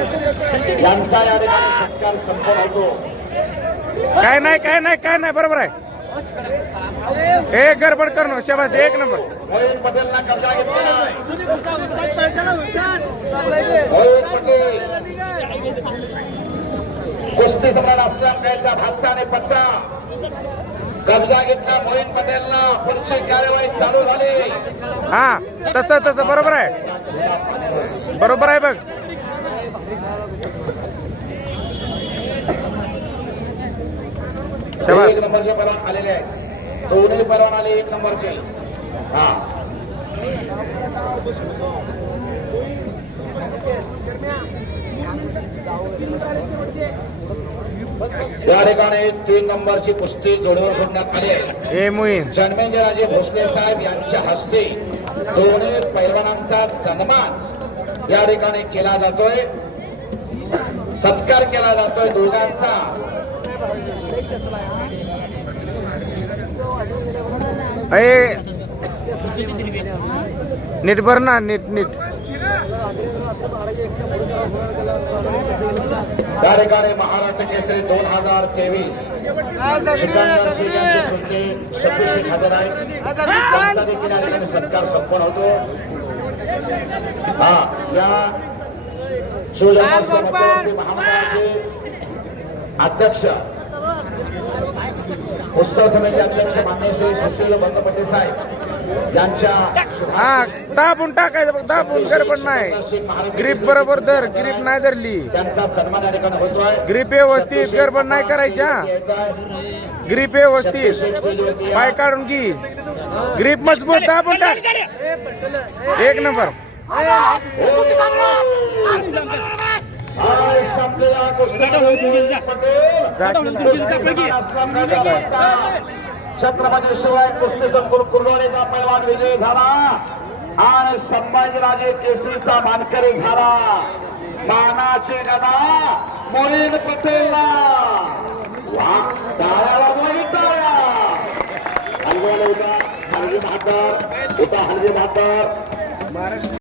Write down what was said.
यांचा या ठिकाणी सत्कार संपन्न होतो. काय नाही काय नाही काय नाही बरोबर आहे. एक गडबड करणं शाबास एक नंबर. मोहित कब्जा पटेल. कुस्ती सम्राट असलम यांचा भागचा आणि पट्टा कब्जा घेतला मोहित पटेलला पुढची कार्यवाही चालू झाली. हा तसं तसं बरोबर आहे. बरोबर आहे बघ. एक नंबरचे परवान आलेले आहेत. दोन्ही परवान आले एक नंबरचे. हा. या ठिकाणी तीन नंबरची कुस्ती जोडवर सोडण्यात आली आहे. ए मोहीन जन्मेजयराजे भोसले साहेब यांच्या हस्ते दोन्ही पैलवानांचा सन्मान या ठिकाणी केला जातोय. सत्कार केला जातोय दोघांचा. नीट भर ना नीट नीट. ठिकाणी महाराष्ट्र केसरी दोन हजार तेवीस. हजर या ठिकाणी सत्कार संपन्न होतो हा या अध्यक्ष. उत्सव समिती अध्यक्ष मान्य श्री सुशील बंदपट्टे साहेब. यांच्या हा दाबून टाकायचं बघ दाबून गडबड नाही. ग्रीप बरोबर धर ग्रीप नाही धरली. त्यांचा सन्मान या ठिकाणी होतोय. ग्रीप व्यवस्थित गडबड नाही करायची हा ग्रीप व्यवस्थित. पाय काढून घे. ग्रीप मजबूत दाबून टाक. एक नंबर. छत्रपती शिवाय कुस्ती संकुल कुर्डवाडीचा पैलवान विजय झाला. आणि संभाजीराजे केसरीचा मानकरी झाला. मानाचे गदा मोरीन पटेलला. वा टाळ्या वाजवा टाळ्या. हलवाला उद्या हलगी म्हातार उद्या हलगी म्हातार